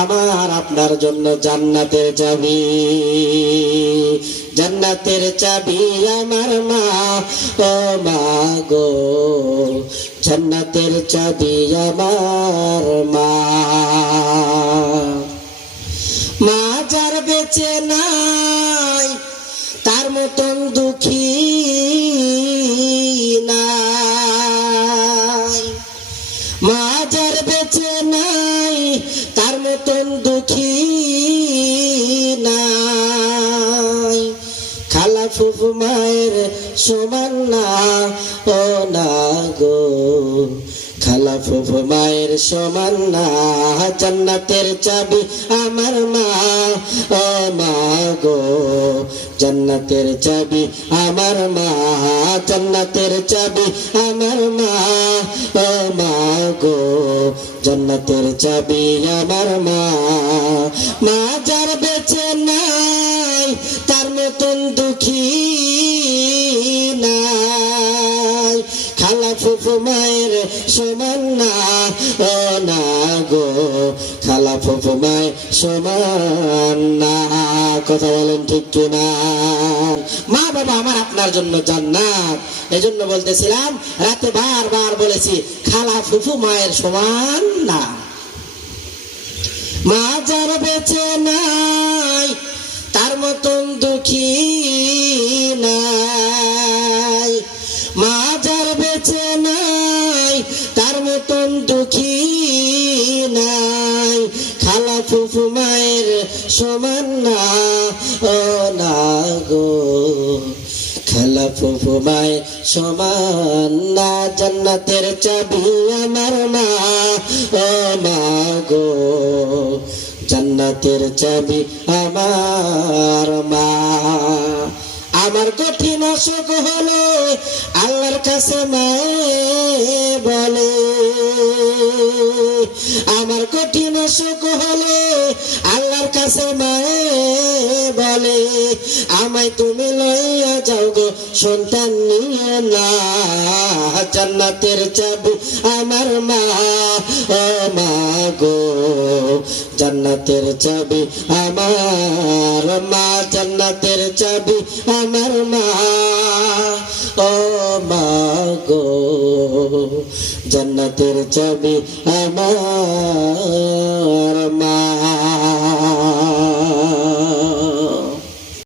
আমার আপনার জন্য জান্নাতের চাবি, জান্নাতের চাবি আমার মা, ও মা গো জান্নাতের চাবি আমার মা। মা যার বেঁচে নাই তার মতন দুঃখী নাই, মা যার বেঁচে নাই তার মতন দুঃখী নাই। খালা ফুফু মায়ের সমান না, ও না গো খালা ফুফু মায়ের সমান না, জান্নাতের চাবি আমার মা, ও মা গো জান্নাতের চাবি আমার মা, জান্নাতের চাবি আমার মা, ও মা গো জান্নাতের চাবি আমার মা। মা যার বেঁচে নাই তার মতন দুঃখী নাই, খালা ফুফু মায়ের সমান না, ও না গো খালা ফুফু মায়ের সমান না। কথা বলেন ঠিক কিনা? মা বাবা আমার আপনার জন্য জান্নাত। এজন্য বলতেছিলাম, রাতে বারবার বলেছি খালা ফুফু মায়ের সমান না। মা যার বেঁচে নাই তার মতন দুঃখী নাই, মা যার বেঁচে নাই তার মতন দুঃখী নাই, খালা ফুফু মায়ের সমান না, ও না গো খালা ফুফু মায়ের সমান না, জান্নাতের চাবি আমার মা, ও মা গো জান্নাতের চাবি আমার মা। আমার কঠিন অসুখ হলো আল্লাহর কাছে মায়ে বলে, আমার কঠিন অসুখ হলে আল্লাহর কাছে মায়ে বলে, আমায় তুমি লইয়া যাও গো সন্তান নিয়ে না, জান্নাতের চাবি আমার মা, ও মা গো জান্নাতের চাবি আমার মা, জান্নাতের চাবি আমার মা, ও মা গো জান্নাতের চাবি আমার